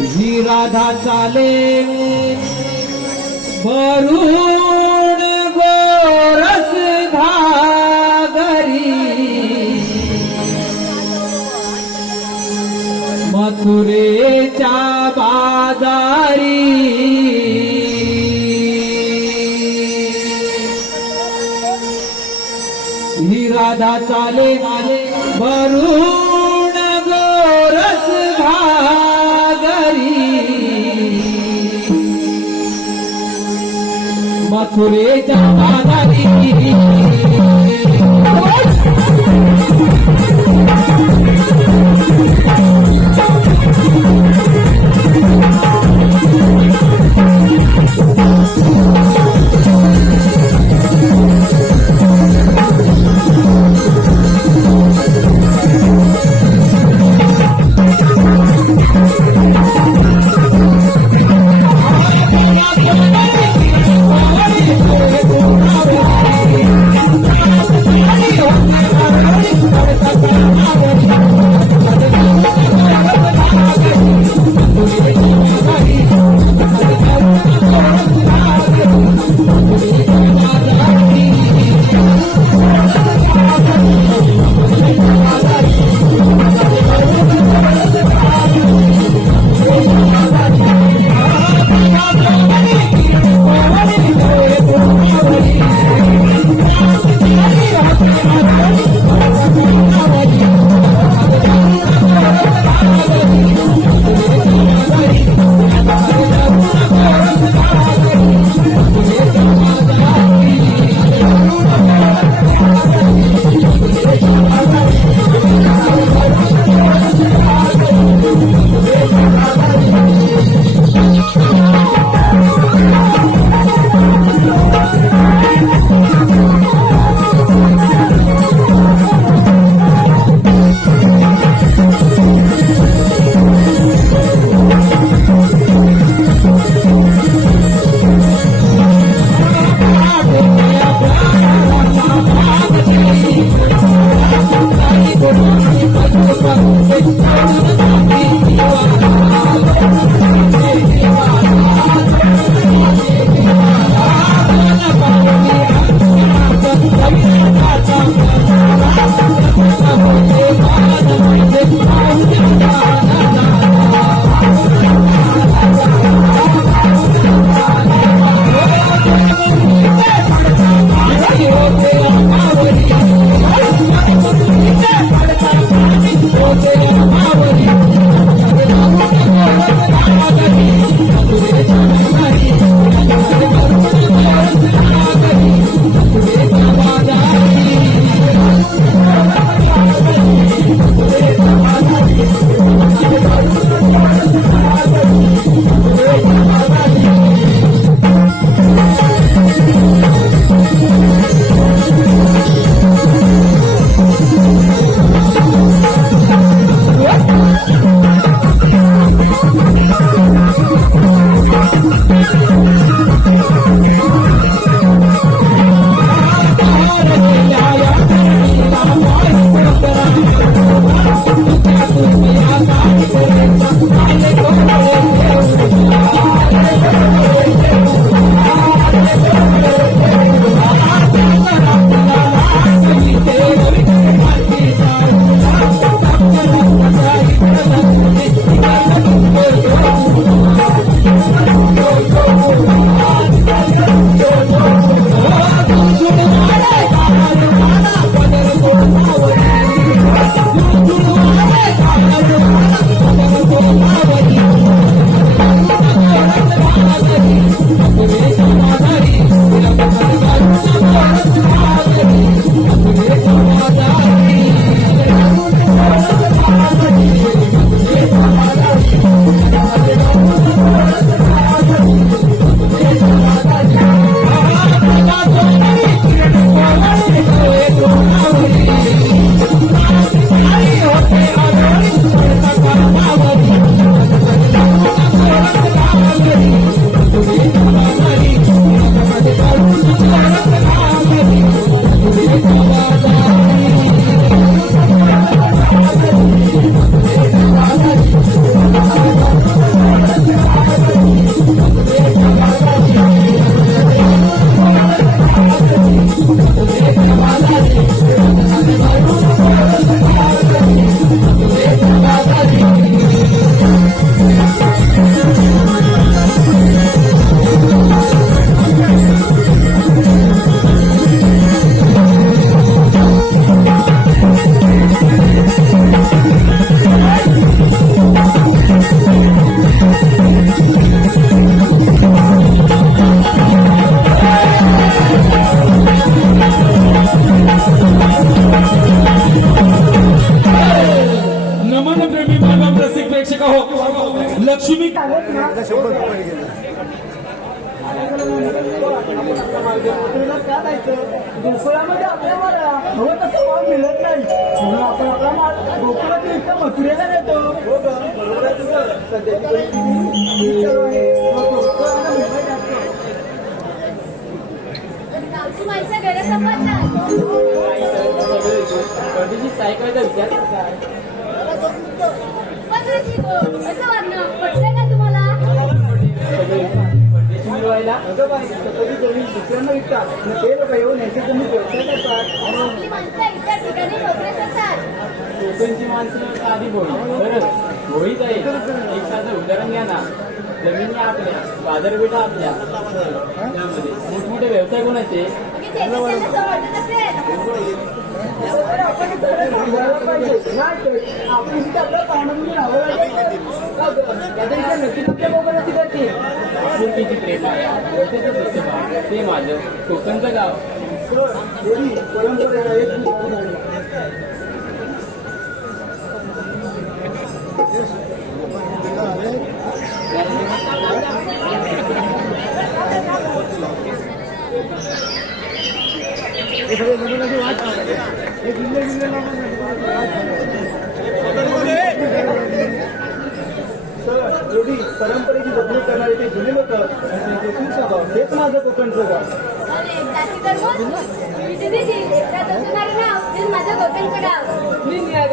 ही राधा चाले भरून गोरस घागरी मथुरेच्या बाजारी ही राधा चाले भरून गोरस घागरी मथुरेच्या बाजारी लक्ष्मी गोकुळामध्ये आपल्याला हवं तसं माल मिळत नाही म्हणून आपण आपला माल गोकुळात इथं मथुरेला नेतो. गावची माणसं गैरसमज नाही. पण ऋषी गो, असं वागणं पटतंय का तुम्हाला? अगं बाई कधी जमीन दुसऱ्यांना विकतात आणि ते लोक येऊन याची जमीन व्यवसाय करतात. आपली माणसं इतर ठिकाणी नोकरी करतात. कोकणची माणसं आधी भोळी खरंच भोळीच आहे. एक साधं उदाहरण घ्या ना, जमिनी आपल्या, बाजारपेठा आपल्या, त्यामध्ये मोठमोठे व्यवसाय कोणाचे? की त्यांनी त्यांना समजत असेल. तर आपण इथं समजायला पाहिजे नाही तर आपण इथे आपल्याला पाहुण्यांनी राहावं लागेल. त्याच्या इथे नक्की मोबाईलची करते. पूर्वीची प्रेम आहे, व्यवसायाचं स्वच्छता, ते माझं कोकणचं गाव. परंपरेला एक परंपरेची जपणूक करणारे ते जुने लोक कोकण स्वभाव हेच माझं कोकणचं गाव. अरे, त्याची तर मोज. मी दिदी त्यात असणारं नाव, तेच माझं कोकणचं गाव. मी न्याय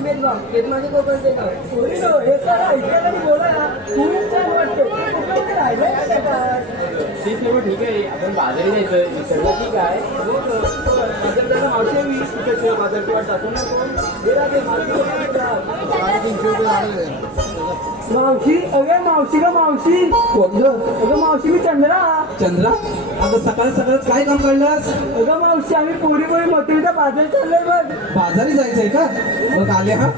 भेदभाव हेच माझं कोकणचं गाव. सोरी नो हे सर ऐकायला आणि बोलायला खूप छान वाटतं. कोकणामध्ये राहिलंय का त्याच्यात? ते सर्व ठीक आहे, आपण बाजारी जायचं, सर्व ठीक आहे. बाजार त्याला मावशी मी तिथे बाजार किंवा टाकू नको. हे राहते मावशी अगे मावशी ग मावशी अगं मावशी मी चंद्रा. चंद्रा आता सकाळी सकाळी काय काम काढलास? अगं मावशी आम्ही पोरी मटुरीचा बाजार चाललोय बघ. बाजारी जायचंय का? मग आले हा.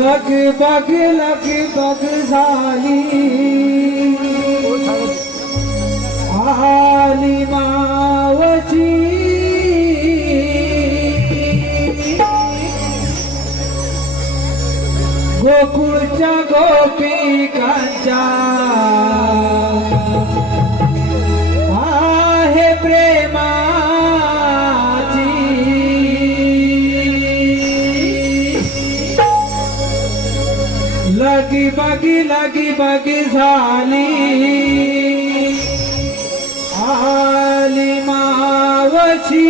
लग झाली आली मावची गोकुळच्या गोपिकांच्या आहे प्रेमाची लगी बगी झाली आली मावशी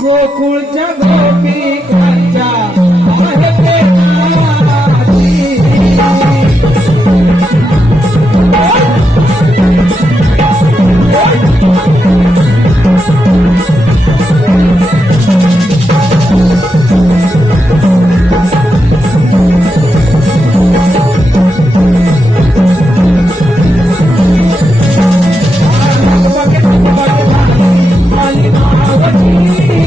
गोकुळच्या गोपिकांच्या आहे प्रेमाची. आली मावशी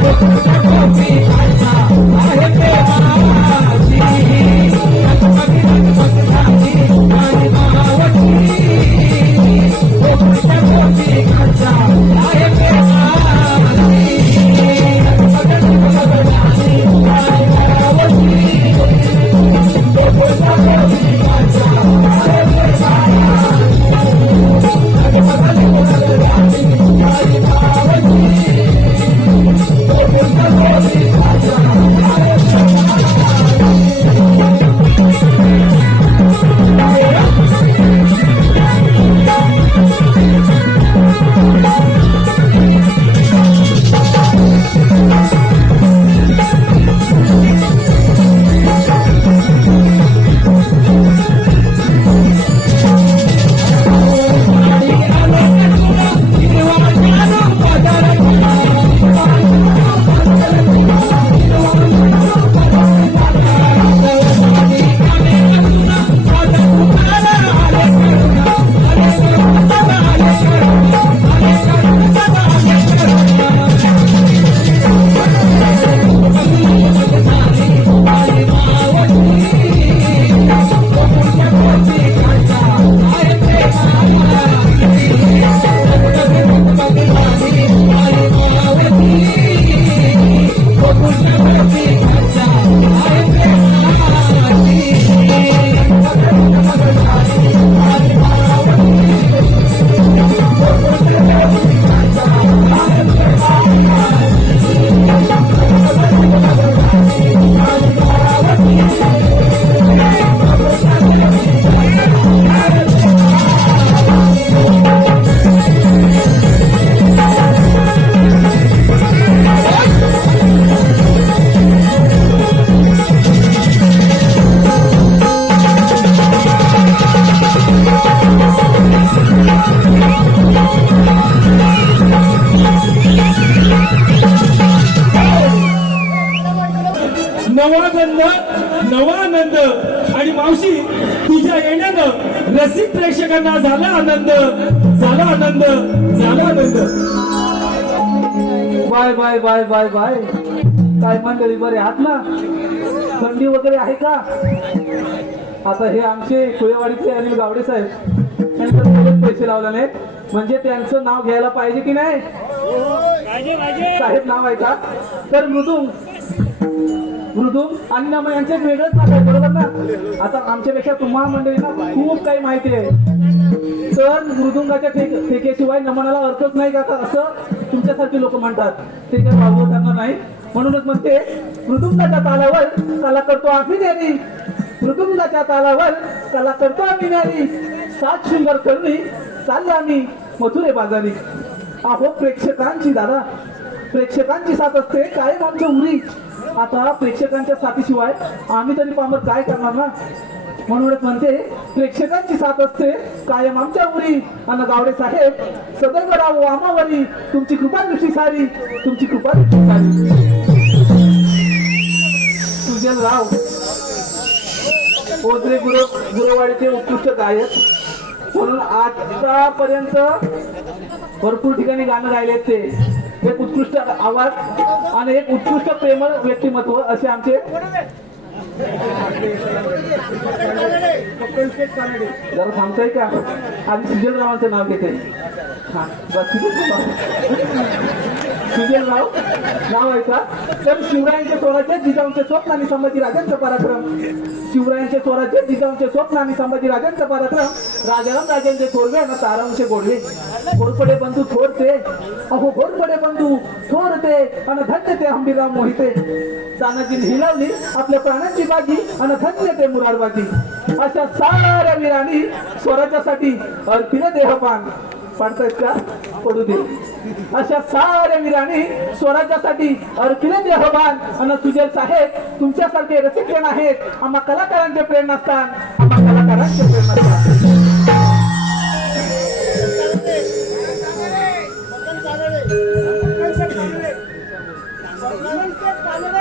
गोकुळच्या गोपिकांच्या नवानंद नवानंद. आणि मावशी तुझ्या येण्यानं रसिक प्रेक्षकांना झाला आनंद, झाला आनंद, झाला आनंद. Bye bye bye bye bye. काय मंडळी बरे आहात ना? थंडी वगैरे आहे का? आता हे आमचे कुळेवाडीचे आणि गावडे साहेब त्यांचं थोडेच पैसे लावले नाहीत म्हणजे त्यांचं नाव घ्यायला पाहिजे की नाही? साहेब नाव आहे का? तर मृदुंग आणि नाम यांचे वेगळंच नाव आहे बरोबर ना? आता आमच्यापेक्षा तुम्हा मंडळींना खूप काही माहिती आहे. तर मृदुंगाच्या ठेक्याशिवाय नमनाला अर्थच नाही का असं तुमच्यासारखी लोक म्हणतात. ते काही वागवत त्यांना नाही म्हणूनच म्हणते मृदुंगाच्या तालावर कला करतो आम्ही न्यारी. मृदुंगाच्या तालावर कला करतो आम्ही न्यारी. 7 शृंगार करणी चालले आम्ही मथुरे बाजारी. अहो प्रेक्षकांची दादा, प्रेक्षकांची साथ असते कायम आमच्या उरी. आता प्रेक्षकांच्या साथीशिवाय आम्ही तरी पामर काय करणार ना? म्हणूनच म्हणते प्रेक्षकांची साथ असते कायम आमच्या उरी. आणि गावडे साहेब सदैव राव आमावरी. तुमची कृपा दृष्टी सारी, तुमची कृपा दृष्टी सारी. सुजल राव ओझरे गुरवाडीचे उत्कृष्ट गायक म्हणून आतापर्यंत भरपूर ठिकाणी गाणं गायलेत. ते एक उत्कृष्ट आवाज आणि एक उत्कृष्ट प्रेमळ व्यक्तिमत्व असे आमचे जरा थांबताय का? आधी सुजल रावांचं नाव घेते. हा बस सुजल राव नाव आहे का? तर शिवरायांच्या स्वराज्य जिजाऊंचे स्वप्न आणि संभाजीराजांचं पराक्रम. शिवरायांचे स्वराज्य जिजाऊंचे स्वप्न आणि संभाजीराजांचं पराक्रम. राजाराम राजेंचे थोरवे आणि तारांचे गोडवे. घोरपडे बंधू थोरते, अहो घोरपडे बंधू थोरते आणि धन्य ते हंबीरराव मोहिते. तानाजीने हिलावली आपल्या प्राणांची बाजी आणि धन्य ते मुरारबाजी. अशा साऱ्या वीरांनी स्वराज्यासाठी अर्पिले देहपान. पाडतायत का? पडू दे. अशा साऱ्या वीरांनी स्वराज्यासाठी अर्पिले देहपान. आणि सुजल साहेब तुमच्यासारखे रसिकजन आहेत. आम्हा कलाकारांचे प्रेरणास्थान, आम्हा कलाकारांचे प्रेरणास्थान.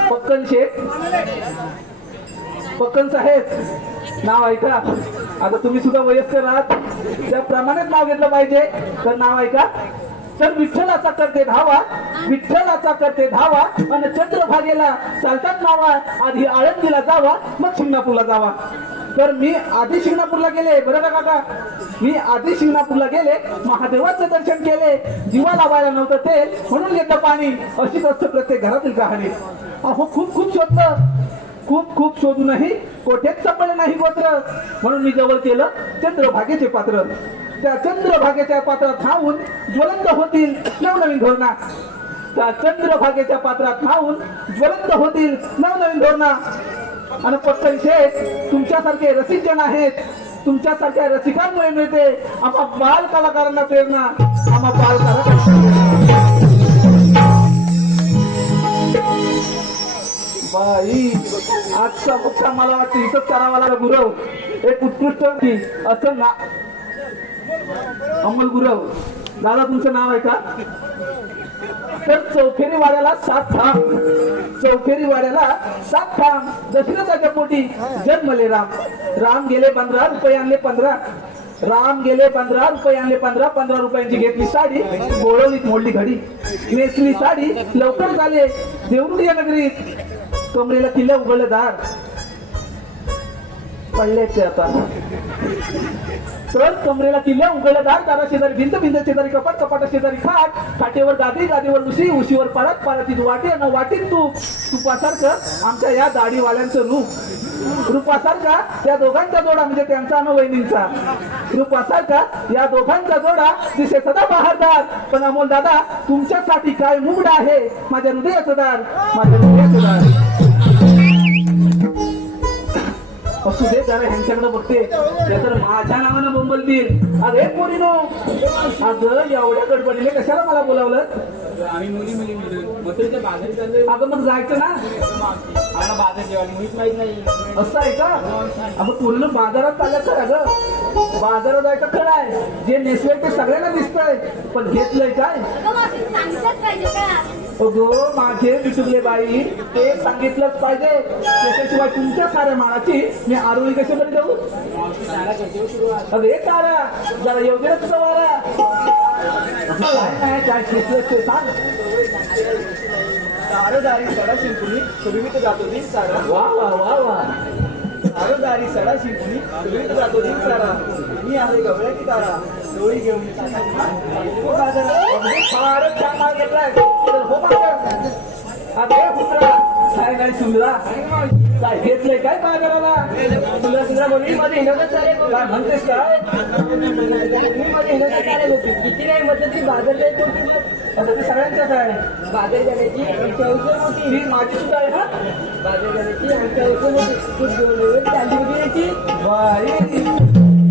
पक्कन शेख पक्कन साहेब नाव ऐका. आता तुम्ही सुद्धा वयस्कर आहात त्याप्रमाणेच नाव घेतलं पाहिजे. तर नाव ऐका. तर विठ्ठलाचा करते धावा, विठ्ठलाचा करते धावा आणि चंद्रभागेला चालतात नावा. आधी आळंदीला जावा मग शिंगणापूरला जावा. तर मी आधी शिंगणापूरला गेले बरं का काका? मी आधी शिंगणापूरला गेले, महादेवाचं दर्शन केले. जीवा लावायला नव्हतं तेल म्हणून घेतलं पाणी. अशीच असतं प्रत्येक घरातील कहाणी. अहो खूप खूप शोधलं, खूप खूप शोधूनही कोठेच सापडले नाही गोत्र. म्हणून मी जवळ केलं चंद्रभागेचे पात्र. त्या चंद्रभागेच्या पात्रात खाऊन ज्वलंत होतील नवनवीन धोरणा. त्या चंद्रभागेच्या पात्रात खाऊन ज्वलंत होतील नवनवीन धोरणा. आणि पक्कन शेठ तुमच्यासारखे रसिक जन आहेत. तुमच्यासारख्या रसिकांमुळे मिळते आम्हा बाल कलाकारांना प्रेरणा. आम्हा बाल बाई आजचा मुक्काम मला वाटतं इथंच करावा लागला. गुरव एक उत्कृष्ट असं ना अमोल गुरव दादा तुमचं नाव आहे का? तर चौफेरी वाड्याला 7 धाम, चौफेरी वाड्याला 7 धाम. दशरथाच्या पोटी जन्मले राम. राम गेले 15 रुपये आणले 15. राम गेले 15 रुपये आणले 15. 15 रुपयांची घेतली साडी, गोळवलीत मोडली घडी. नेसली साडी लवकर झाले देवरुडी या नगरीत. कमरेला किल्ल्या उघडलं दार पडले ते आता. तर कमरेला किल्ल्या उघडलं दार. दारा शेजारी भिंत, भिंत शेजारी कपाट, कपाटा शेजारी खाट. खाटेवर गादी, गादीवर उशी, उशीवर पारात, पारातीत वाटे न वाटीत तूप. तुपासारखं आमच्या या दाढीवाल्यांचं रूप. रूपासारखा या दोघांचा जोडा म्हणजे त्यांचा आणि वहिनींचा. रूपासारखा या दोघांचा जोडा दिसे सदा बहारदार. पण अमोल दादा तुमच्यासाठी काय मुगड आहे माझ्या हृदयाचं दार, माझ्या हृदयाचं दार. असू दे जरा ह्यांच्याकडे बघते तर माझ्या नावानं बोंबलतील. अरे पोरीनो अगं एवढ्या गडबडीने कशाला मला बोलावलं? आम्ही मुली मुली मिळून मथुरेच्या बाजारी चाललोय. अगं मग जायचं ना. आम्हाला बाजार जेवायला मुळीच माहित नाही. असं आहे का? अगं पूर्ण बाजारात चाललं तर अगं बाजारात जायचं खरं आहे. जे नेसलंय ते सगळ्यांना दिसतंय पण घेतलंय काय? अगं मावशी सांगितलंच पाहिजे का? अगो माझे विसरले बाई ते सांगितलंच पाहिजे त्याच्याशिवाय तुमच्या साऱ्या माळाची मी आरोळी कशी बरी जाऊ मावशी तारा करते सुरुवात. अरे तारा जरा येऊ दे ना तुझा वारा काय नाही काय घेतलं ते सांग तारदारी सडा शिंपुनी सुरवीत जातो दिन सारा वा वा वा वा तारदारी सडा शिंपुनी सुरवीत जातो दिन सारा मी आहे गवळ्याची तारा डोळी घेऊन हो बाजारात अगदी फारच छान माल घेतलाय तर हो मागं. अरे पुत्रा काय नाही सुंदरा काय घेतलंय काय बाजाराला तुला सुद्धा बोलली माझे हिनवत चालेल काय म्हणतेस काय मी माझे हिनवत चालेल होती किती नाही म्हटलं ती बाजार द्यायची होती आता ती सगळ्यांच्याच आहे बाजार द्यायची होती ही माझी सुद्धा आहे हा बाजार द्यायची आमच्या चालली होती याची बाई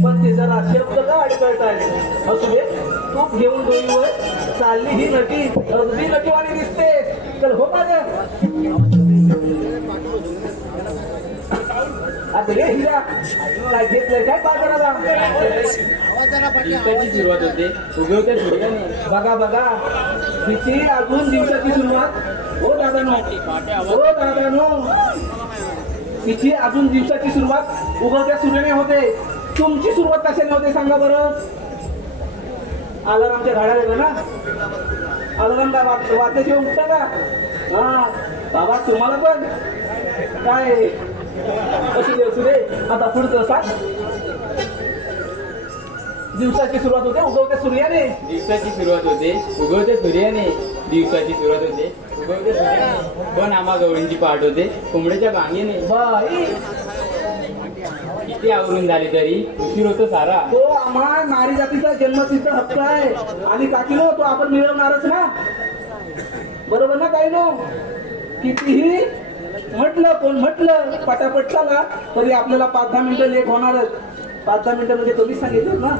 पण ते जरा शब्द का अडकळत आहे असू दे तूप घेऊन डोईवर चालली ही नटी अगदी नटीवाणी दिसते तर हो माझं आता रे हिरा काय घेतलंय काय बाजाराला दिवसाची सुरुवात होते उगवत्या सूर्याने. बघा बघा तिची अजून दिवसाची सुरुवात हो दादानो हो दादानो तिची अजून दिवसाची सुरुवात उगवत्या सूर्याने होते तुमची सुरुवात कशाने होते सांगा बरं अलारामच्या घड्याळ आहे ना अलारामला वाचायची उठता का हा बाबा तुम्हाला पण काय असू दे आता पुढचं सांग दिवसाची सुरुवात होते उगवत्या सूर्याने दिवसाची सुरुवात होते उगवत्या सूर्याने. दिवसाची सुरुवात होते उगवत्या सूर्याने. पण आम्हा गवळींची पहाट होते कोंबड्याच्या बांगेने. बाई किती आवरून झाले तरी उशीर होतो सारा. तो आम्हा नारी जातीचा जन्मसिद्ध हक्क आहे आणि काकीनो तो आपण मिळवणारच ना बरोबर ना काही नो कितीही म्हटलं कोण म्हटलं पटापट चाला तरी आपल्याला 5-10 मिनिटं लेट होणारच 5-10 मिनिटं म्हणजे तुम्हीच सांगितलं ना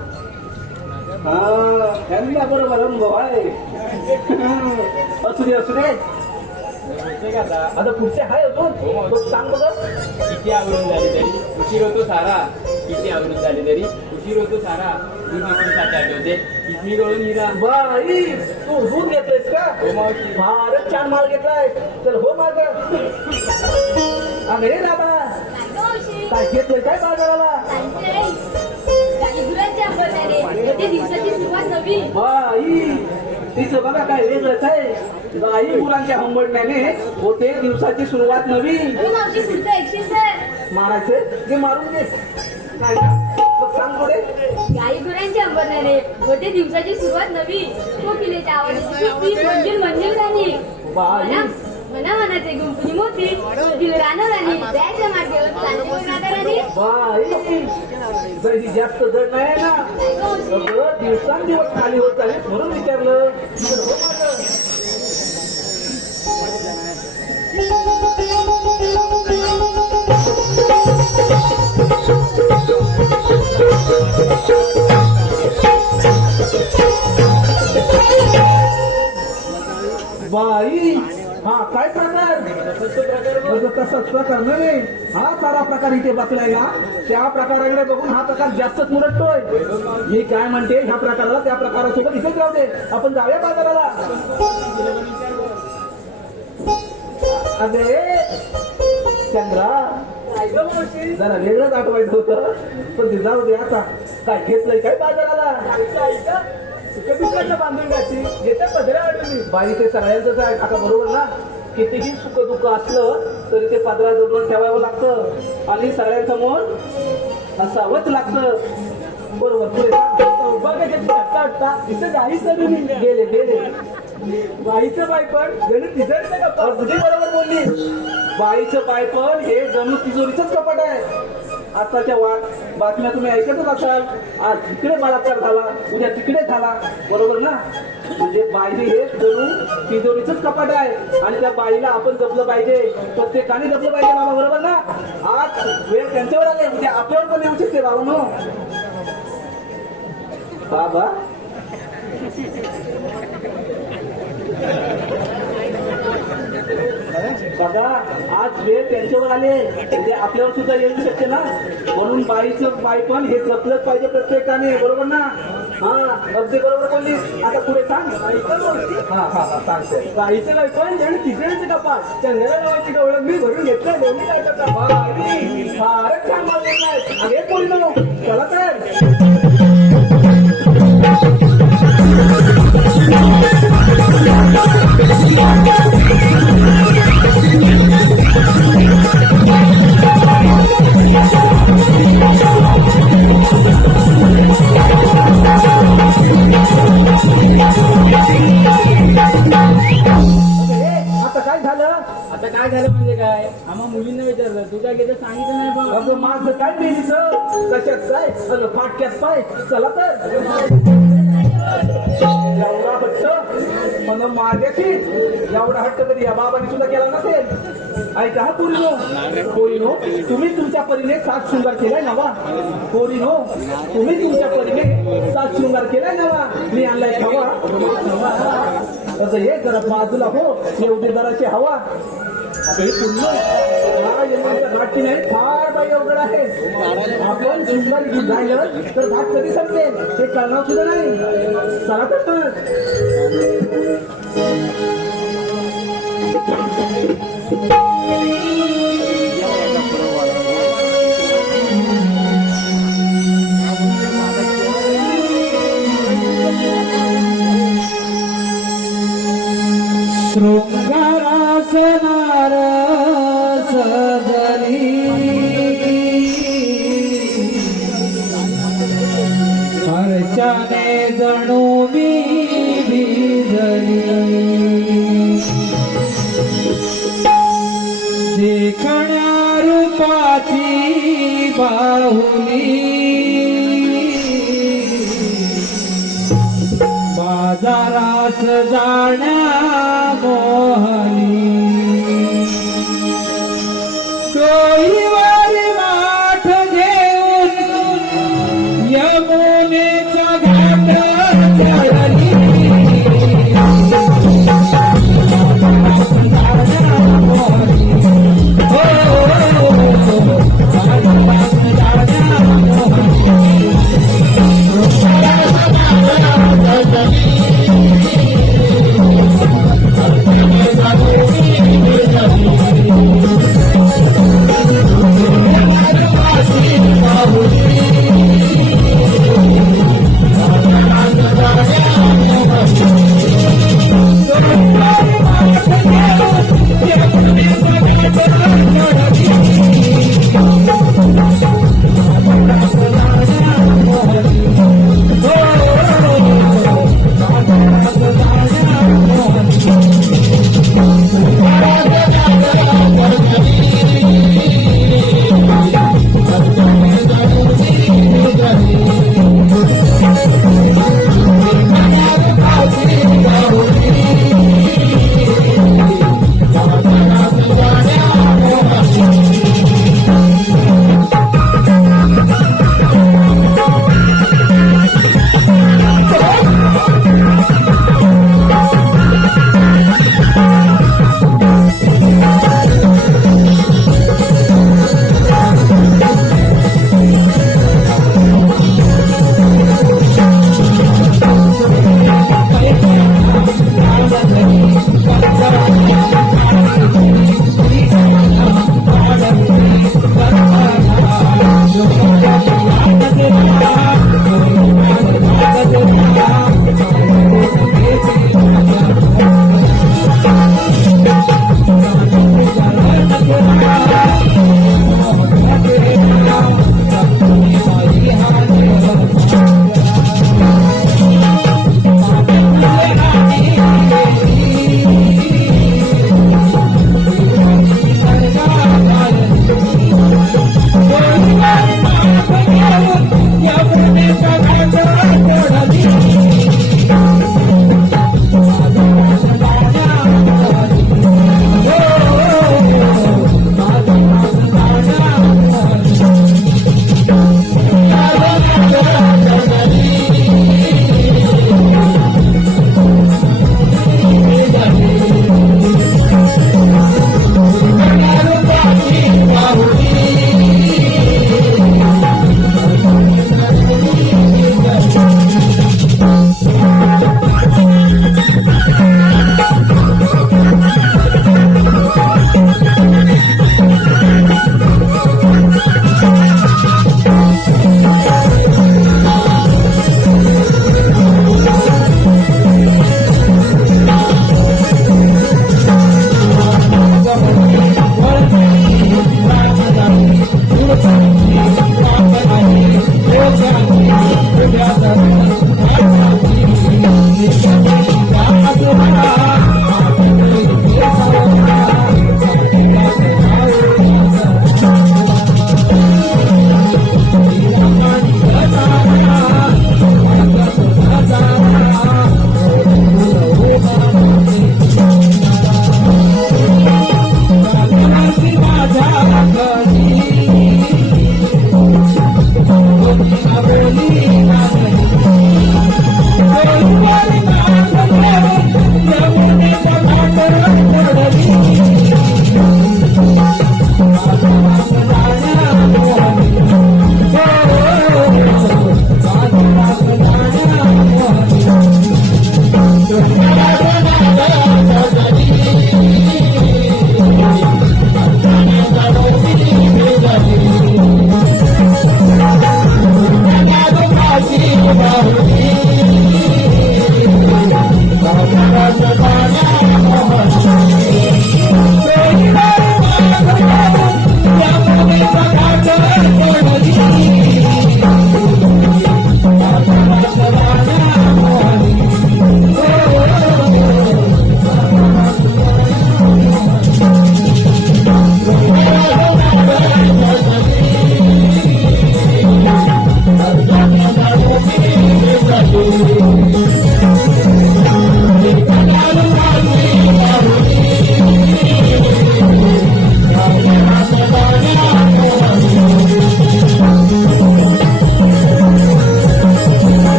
हा त्यांना बरोबर अनुभव आहे असू दे होते का आता? आता पुढचे आहे अजून बघ, सांग बघ किती आवरून झाले तरी उशीर होतो सारा. किती आवरून झाले तरी उशीर होतो सारा. दूध विक्रीसाठी आले होते किसमी गळून हिरा. बाई तू दूध घेतोयस का हो मावशी. फारच छान माल घेतलाय चल हो माझ अरे दादा काय गं मावशी? काय घेतलंय काय बाजाराला काही गुरांच्या अंबरण्याने होते दिवसाची सुरुवात नवी. बाई तिचं बघा काय वेगळंच आहे बाई मुलांच्या हंबडण्याने होते दिवसाची सुरुवात नवी हो मावशी पुढचं ऐकशील तर मारायचे ते मारून दे काय मग सांग पुढे गाई गुरांच्या अंबरण्याने होते दिवसाची सुरुवात नवी. कोकिलेच्या आवाजाची ती मंजूर झाली. बाई मना मनाचे गुंफणी मोती दिल रानं राणी जायच्या मार्गेवर चालते नादाराणी. बाई जरी जास्त जड नाही ना काय गं मावशी? सगळं दिवसांदिवस खाली होत आहे म्हणून विचारलं तर हो माझं बाई हा काय प्रकार तसंच प्रकार नव्हे हा सारा प्रकार इथे बसलाय ना त्या प्रकाराकडे बघून हा प्रकार जास्तच मुरटतोय मी काय म्हणते ह्या प्रकाराला त्या प्रकारासोबत इथेच राहू दे आपण जाऊया बाजाराला अरे चंद्रा जरा वेगळंच आठवायचं होतं पण ते जाऊ दे आता काय घेतलंय काय बाजाराला बांधून घातली घेते पदरा अडवली बाई ते सगळ्यांचंच आहे आता बरोबर ना कितीही सुख दुःख असलं तरी ते पदरा जोडून ठेवावं लागतं आणि सगळ्यांसमोर असावंच लागतं बरोबर पुढे गेले गेले बाईचं बायपण जणू तिजोरीचं अगदी बरोबर बोलली बाईचं बायपण हे जणू तिजोरीचंच कपाट आहे आताच्या बातम्या तुम्ही ऐकतच असाल आज तिकडे बलात्कार झाला उद्या तिकडे झाला बरोबर ना म्हणजे बाई हे जणू तिजोरीचंच कपाट आहे आणि त्या बाईला आपण जपलं पाहिजे प्रत्येकाने जपलं पाहिजे बाबा बरोबर ना आज वेळ त्यांच्यावर आले उद्या आपल्यावर पण येऊ शकते बाबा नो बाबा बघा आज वेळ त्यांच्यावर आले म्हणजे आपल्यावर सुद्धा येऊ शकते ना म्हणून बाईचं बाई पण हे जपलंच पाहिजे प्रत्येकाने बरोबर ना हा अगदी बरोबर बोलली. आता पुढे सांग. हा सांगते. बाईचं बायकोन आणि तिसऱ्याचं कपाट चंद्रा नावाची गवळण मी भरून घेतलं नेहमी काय करता फारच छान बोललाय. अरे बोललो चला तर आता काय झालं? आता काय झालं म्हणजे काय आम्हा मुलींना विचारलं तू काय घेतं सांगितलं नाही बघ. अगं माझं काय बेलीचं कशात काय अगं फाटक्यात पाय चला तर एवढा हट्ट पण माझ्याशी एवढा हट्ट कधी या बाबाने सुद्धा केला नसेल. ऐका हा पोरीनो तुम्ही तुमच्या परीने सात शृंगार केलाय नवा. पोरीनो तुम्ही तुमच्या परीने सात शृंगार केलाय नवा. मी आणलाय हवा. असं हे जरा बाजूला हो येऊ दे जराशी हवा. आता हे पुन्हा हा येण्याच्या घाटी नाही फार बाई अवघड आहे. आपण शृंगार घेऊन राहिलं तर घाट कधी संपेल हे कळणार सुद्धा नाही. चला तर शृंगारास नारस जरी हर्षाने जणू मी भिजली देखण्या रूपाची बाहुली बाजारात जाण्या मोहनी डोईवर माठ घेऊन यमुनेचा घाट चढली Oh,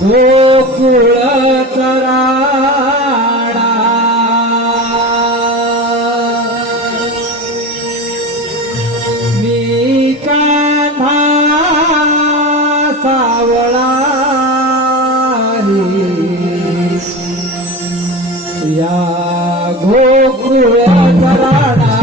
गोकुळ चराडा मी कान्हा सावळा या गोकुळ चराडा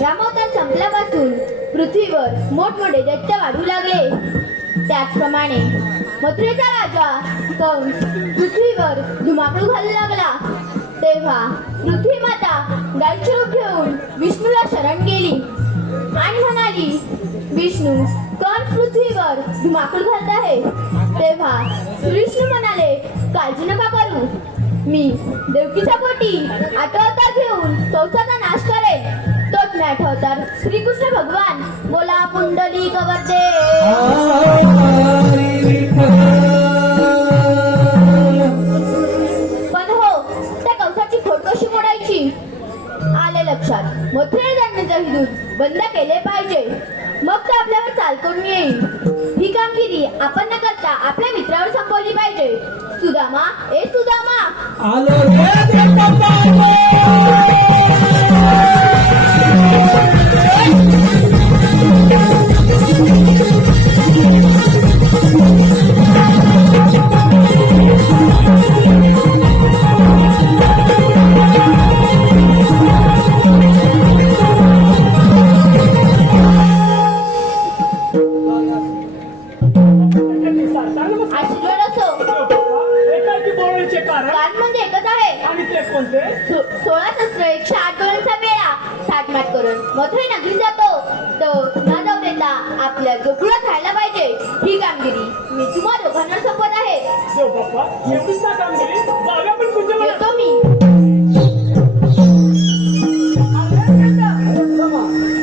रामावतार संपल्यापासून पृथ्वीवर मोठमोठे दैत्य वाढू लागले. त्याचप्रमाणे मथुरेचा राजा कंस पृथ्वीवर धुमाकूळ घालू लागला. तेव्हा पृथ्वी माता गायीचे रूप घेऊन विष्णूला शरण गेली आणि म्हणाली, विष्णू, कंस पृथ्वीवर धुमाकूळ घालत आहे. तेव्हा विष्णू म्हणाले, काळजी नका करू, मी देवकीच्या पोटी अवतार घेऊन कंसाचा नाश करेन. तोच मी अवतार श्रीकृष्ण भगवान. बोला पुंडलिक वरदे. पण वर्षात मथुरेला जाण्याचा दूध बंद केले पाहिजे. मग तो आपल्यावर चाल करून येईल. ही कामगिरी आपण न करता आपल्या मित्रावर संपवली पाहिजे. सुदामा, ए सुदामा, आलो रे देवबाप्पा, आशीर्वाद असो. एकाची बोलण्याचे कारण कारण म्हणजे एकच आहे. आणि ते कोणते 16 शस्त्र 108 डोळ्यांचा वेळा थाटमाट करून मथुरे नगरी जातो. तो न जाऊ देता आपल्या गोकुळात राहायला पाहिजे. ही कामगिरी मी तुम्हा दोघांना सोपत आहे. देव बाप्पा एवढीच ना कामगिरी जाऊया पण कुठे येतो मी.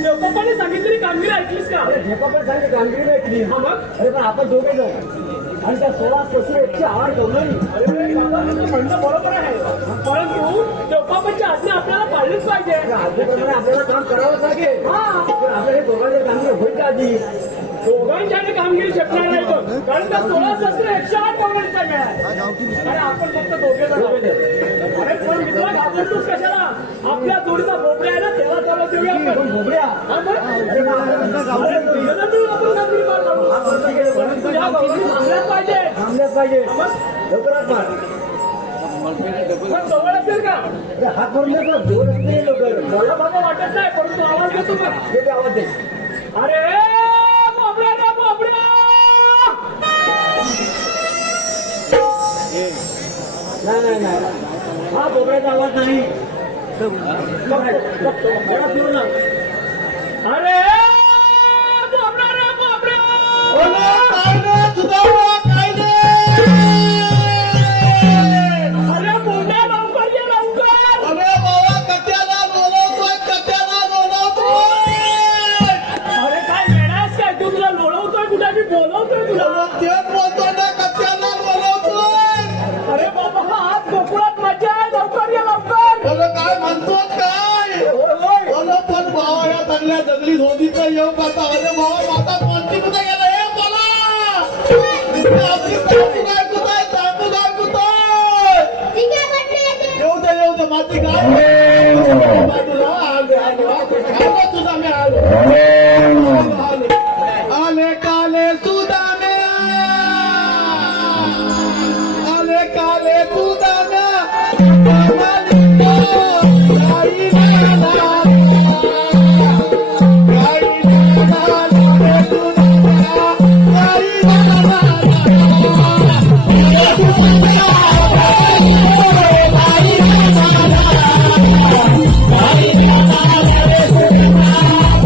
देवबाप्पाने सांगितलेली कामगिरी ऐकलीस का? देवबाप्पाने सांगितली कामगिरी ऐकली. हा मग अरे पण आपण दोघे जाऊ आणि त्या 16 शस्त्र 108 डोंगरी. अरे बाबा तुमचं म्हणणं बरोबर आहे, परंतु देवबाप्पाची आज्ञा आपल्याला पाळलीच पाहिजे. आज्ञेप्रमाणे आपल्याला काम करावंच लागेल. हा पण आपल्याला दोघांच्या कामगिरी होईल का आधी? दोघांच्या कामगिरी शकणार नाही पण, कारण त्या 16 शस्त्र 108 डोंगरीचा वेळ आहे आणि आपण फक्त दोघे जण आहोत. अरे पण मित्रा घाबरतोस कशाला? आपल्या जोडीचा बोबड्या आहे ना, त्याला त्याला देऊया आपण. बोबड्या आपण कामगिरी पार पाडू. परंतु या भाऊनी थांबल्याच पाहिजे. लवकरात मार पण जवळ असेल का? हात भरून देतो जोर असते लवकर. मला बाबा वाटत नाही, परंतु आवाज देतो का? ते आवाज दे. अरे बोबड्या रे बोबड्या. नाही हा बोबड्याचा आवाज नाही. अरे बोबड्या रे बोबड्या. अरे बोबड्या लवकर ये लवकर. अरे काय वेळास काय तू? तुला लोळवतोय कुठे? मी बोलवतोय तुला. अरे बाबा हा आज गोकुळात मजा आहे. लवकर ये लवकर. काय म्हणतो काय? पण भावा या चांगल्या जंगली धोतीचा येऊ करता. अरे भावा माता कोणती कुठे गेला? हे बोला आपली चाकू काय कुठे? चाकू काय कुठे? येऊ दे माती काय तुझा मी आले काले सुदा आले काले सुदा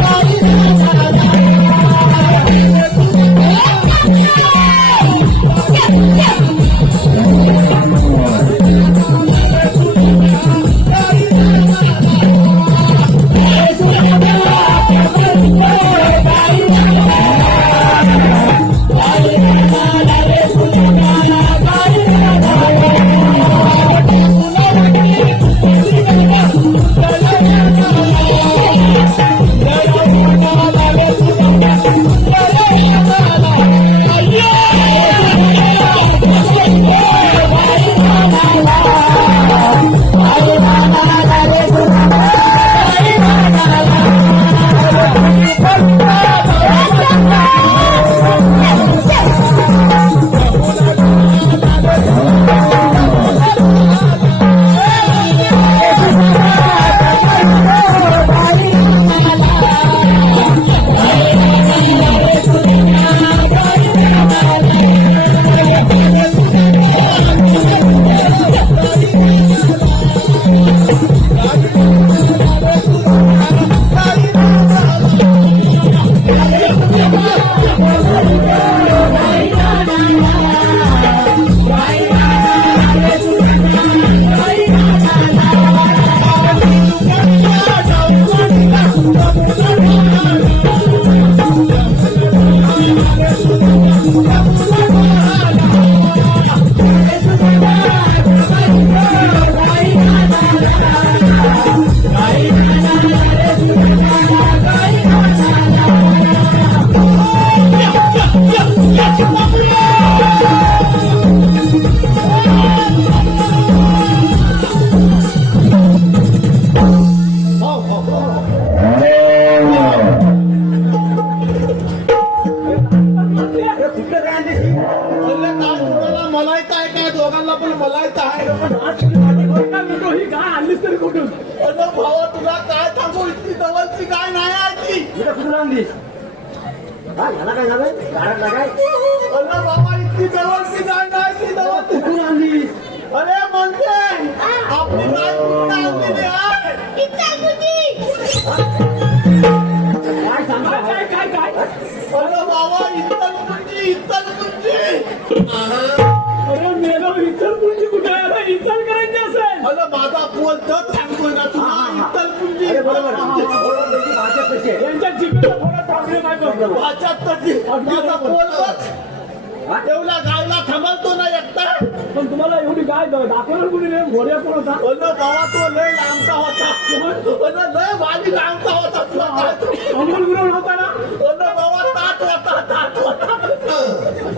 Bye. कुठून आणलीस हा याला काय झालं घरात लागाय अरे बाबा इतकी जवळची गाय नाही ती जवळ कुठून आणलीस अरे म्हणते आपली गाय कुठून आणलेली आहे काय सांगता काय काय काय अरे बाबा इतलपुंजी अरे मेलो इतर पुढची कुठे आहे? अरे इतर करायची असेल अरे माझा पोल तर सांगतोय ना तुला इतलपुंजी अरे बरोबर त्यांची भाषा कशी आहे यांच्या जिभेला थोडा प्रॉब्लेम आहे बघ. भाषात तशी माझा पोल बघ तेवढ्या गायला थांबवतो ना एकटा पण तुम्हाला एवढी काय दाखवणार कुणी नाही घोड्या कोण होता अरे बाबा तो लय लांबचा होता अरे लय भारी लांबचा होता तुला काय अमोल गुरु होता ना अरे बाबा तात होता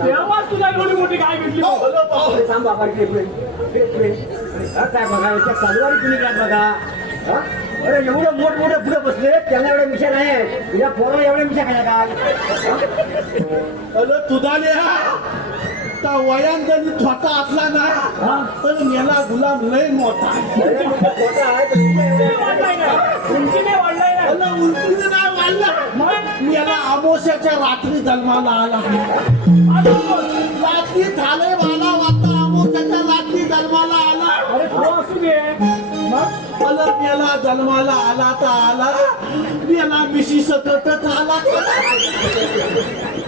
तेव्हाच तुला एवढी मोठी काय भेटली अरे बाबा सांग बाबा काय बघा याच्या तलवारी तुम्ही काय बघा हा? अरे एवढं मोठमोठे पुढे बसले त्यांना एवढ्या मिशा नाही आहेत या पोराला एवढ्या मिशा खायला काय अरे तुझा त्या वयान जरी स्वतः असला ना तर मेला गुलाम लय मोठा आहे. अरे मोठा पोटा आहे पण तुला एवढं- वाढलाय ना उंची नाही वाढलाय ना अरे उलटीने नाही वाढला मेला अमावस्याच्या रात्री जन्माला आला रात्री झाले 12 वाजता अमावस्याच्या रात्री जन्माला आला अरे थोडं असू दे मग मला मेला जन्माला आला तर आला मेला मिशी सकटच आला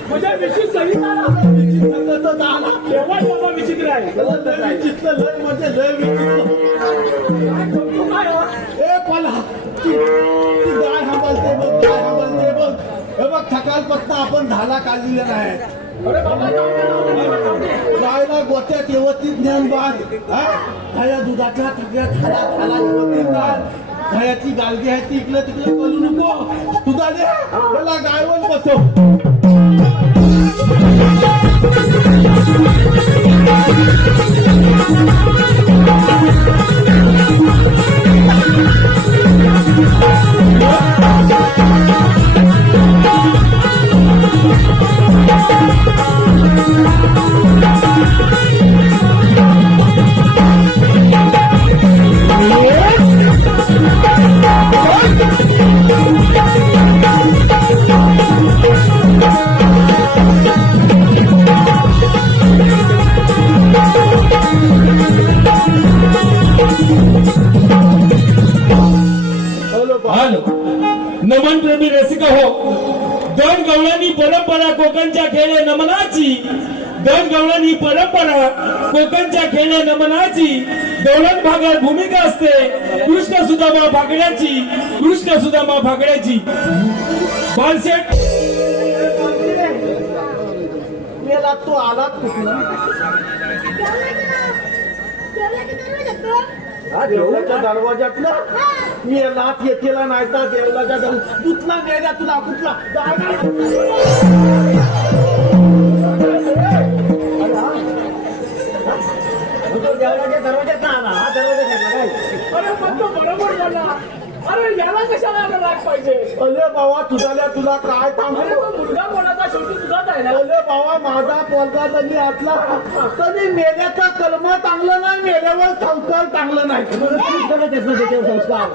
म्हणजे विशेष सही आला मिशी सकटच आला तेव्हा बाबा विचित्र आहे लय विचित्र लय म्हणजे लय विचित्र तू काय हो? ए पला ती गाय हबलते बघ गाय हबलते बघ हे बघ थकाल पत्ता आपण झाला काढलेला नाही अरे बाबा जाऊ दे, जाऊ दे, जाऊ दे. गायला गोत्यात व्यवस्थित ज्ञान बांध गाया दुधाच्या सगळ्या खाला खाला व्यवस्थित बांध गायाची गालगी आहे ती इकडे तिकडे करू नको तुझा दे त्याला गायवर बसव हॅलो नमन प्रेमी रसिक हो दोन गवळणी परंपरा कोकणच्या खेळे नमनाची दोन गवळणी परंपरा कोकणच्या खेळे नमनाची दौलत भागात भूमिका असते कृष्ण सुदामा फाकड्याची कृष्ण सुदामा फाकड्याची बालसेट मेला तो आलाच कुठला हा, जेवढं देवळाच्या दरवाजातलं मी लाच येतेला नाही तर देवळाच्या कुठला मेल्या तुला कुठला देवळाच्या दरवाज्यात ना आला हा दरवाजा घेतला काय अरे पण तो बरोबर झाला अरे याला कशाला राग पाहिजे अरे बाबा तुला काय अरे सांगू तो मुलगा कोणाचा शेवटी तुझाच आहे ना अरे बाबा माझा पोरगा जरी असला तरी मेल्याचा कर्म चांगलं नाही मेल्यावर संस्कार चांगलं नाही तुम्हीच करत येत ना त्याच्यावर संस्कार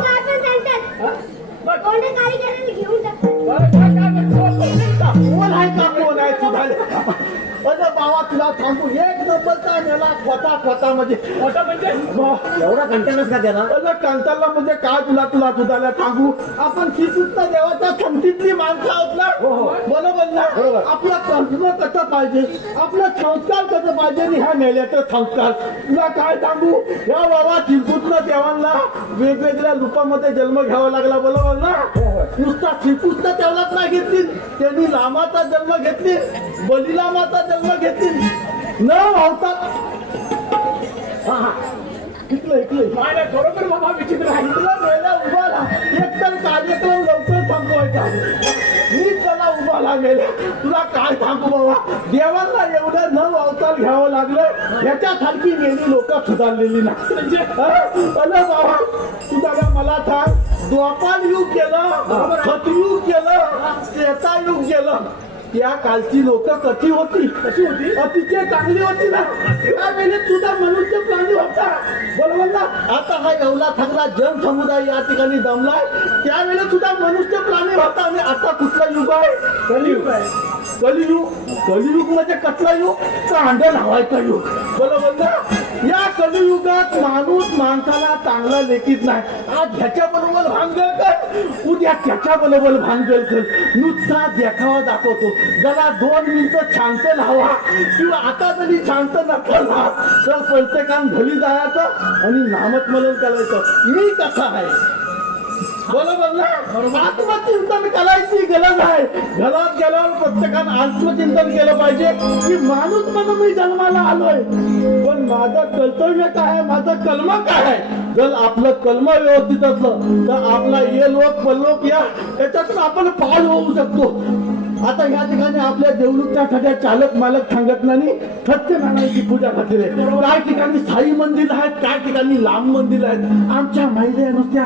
कोण आहे का कोण आहे तुझा अरे बाबा तुला सांगू एक नंबरचा मेला स्वतः म्हणजे मोठा म्हणजे एवढा कंटेनच का त्याला अरे कंटाळला म्हणजे काय तुला सांगू आपण श्रीकृष्ण देवाच्या संगतीतली माणसं आहोत ना बरोबर ना आपला कर्म कसं पाहिजे आपलं संस्कार कसं पाहिजे आणि ह्या मेल्याचं संस्कार तुला काय सांगू या बाबा श्रीकृष्ण देवांना वेगवेगळ्या रूपामध्ये जन्म घ्यावा लागला बरोबर ना नुसता श्रीकृष्ण देवालाच नाही घेतली त्यांनी रामाचा जन्म घेतली बलिरामाचा जन्म घेतली न अवतार हा हा इकलं नाही खरोखर बाबा विचित्र आहे तुला मेला उभा राहा एक तर कार्यक्रम लवकर संपवायचा मी त्याला उभा लागेल तुला काय सांगू बाबा देवांना एवढं न अवतार घ्यावं लागलं याच्यासारखी मेली लोक सुधारलेली नाही अरे बाबा तुझ्या मला सांग द्वापार युग केलं सतयुग केलं त्रेता युग केलं त्या कालची लोक कशी होती अतिशय चांगली होती ना त्यावेळी तुझा मनुष्य प्राणी होता बरोबर ना आता हा एवढा सगळा जनसमुदाय या ठिकाणी जमलाय त्यावेळी तुझा मनुष्य प्राणी होता आणि आता कुठला युग आहे कलियुग आहे कलियुग म्हणजे कसला युग कांड लावायचा युग बरोबर ना या कलियुगात माणूस माणसाला चांगला लेखीत नाही आज ह्याच्या बरोबर भांगल कर उद्या त्याच्या बरोबर भांगल कर नुसता देखावा दाखवतो ज्याला 2 मिनिटं शांत राहावा किंवा आता जरी शांत नसेल ना तर प्रत्येकान घरी जायचं आणि नामस्मरण करायचं मी कसा आहे बरोबर ना आत्मचिंतन करायची गरज आहे घरात गेल्यावर प्रत्येकानं आत्मचिंतन केलं पाहिजे की माणूस म्हणून मी जन्माला आलोय पण माझं कर्तव्य काय आहे माझं कलम काय आहे जर आपलं कलम व्यवस्थित असलं तर आपला ये लोक परलोक या त्याच्यातून आपण पार होऊ शकतो आता या ठिकाणी आपल्या देवळूकच्या सगळ्या चालक मालक संघटनांनी सत्यनारायणाची पूजा घातली आहे काही ठिकाणी साई मंदिर आहेत काही ठिकाणी लांब मंदिर आहेत आमच्या महिला नुसत्या